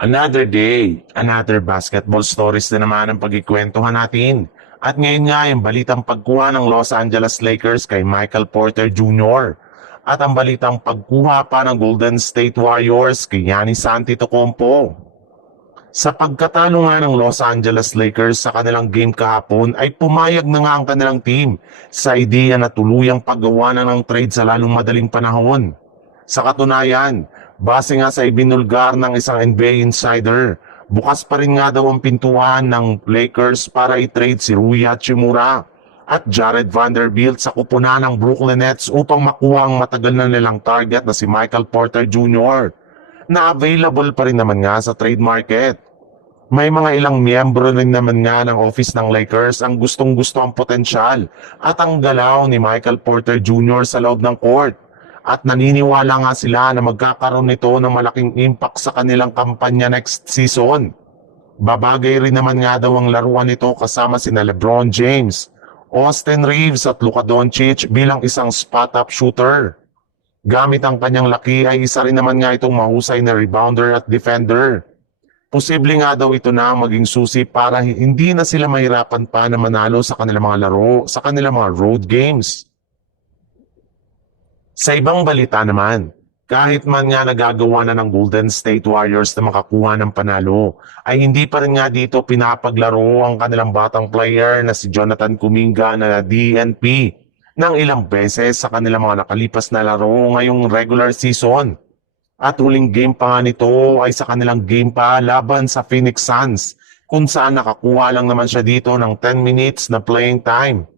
Another day, another basketball stories na naman ang pagkikwentuhan natin. At ngayon nga yung balitang pagkuha ng Los Angeles Lakers kay Michael Porter Jr. At ang balitang pagkuha pa ng Golden State Warriors kay Giannis Antetokounmpo. Sa pagkatalo nga ng Los Angeles Lakers sa kanilang game kahapon ay pumayag na nga ang kanilang team sa ideya na tuluyang paggawa na ng trade sa lalong madaling panahon. Sa katunayan, base nga sa ibinulgar ng isang NBA insider, bukas pa rin nga daw ang pintuan ng Lakers para i-trade si Rui Hachimura at Jared Vanderbilt sa kupunan ng Brooklyn Nets upang makuha ang matagal na nilang target na si Michael Porter Jr. na available pa rin naman nga sa trade market. May mga ilang miyembro rin naman nga ng office ng Lakers ang gustong-gusto ang potensyal at ang galaw ni Michael Porter Jr. sa loob ng court. At naniniwala nga sila na magkakaroon nito ng malaking impact sa kanilang kampanya next season. Babagay rin naman nga daw ang laruan nito kasama sina LeBron James, Austin Reeves at Luka Doncic bilang isang spot-up shooter. Gamit ang kanyang laki ay isa rin naman nga itong mahusay na rebounder at defender. Posible nga daw ito na maging susi para hindi na sila mahirapan pa na manalo sa kanilang mga laro, sa kanilang mga road games. Sa ibang balita naman, kahit man nga nagagawa na ng Golden State Warriors na makakuha ng panalo, ay hindi pa rin nga dito pinapaglaro ang kanilang batang player na si Jonathan Kuminga na DNP ng ilang beses sa kanilang mga nakalipas na laro ngayong regular season. At huling game pa nga nito ay sa kanilang game pa laban sa Phoenix Suns kung saan nakakuha lang naman siya dito ng 10 minutes na playing time.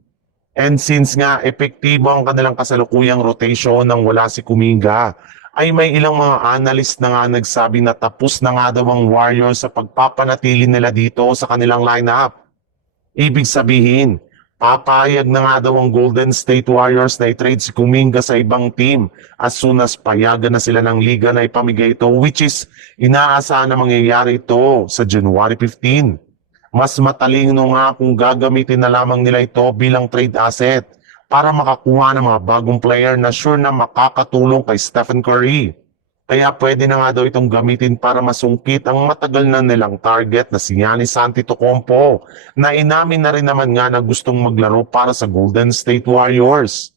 And since nga epektibo ang kanilang kasalukuyang rotation nang wala si Kuminga, ay may ilang mga analyst na nga nagsabi na tapos na nga daw ang Warriors sa pagpapanatili nila dito sa kanilang lineup. Ibig sabihin, papayag na nga daw ang Golden State Warriors na i-trade si Kuminga sa ibang team as soon as payagan na sila ng liga na ipamigay ito, which is inaasahan na mangyayari ito sa January 15. Mas matalino nga kung gagamitin na lamang nila ito bilang trade asset para makakuha ng mga bagong player na sure na makakatulong kay Stephen Curry. Kaya pwede na nga daw itong gamitin para masungkit ang matagal na nilang target na si Giannis Antetokounmpo na inamin na rin naman nga na gustong maglaro para sa Golden State Warriors.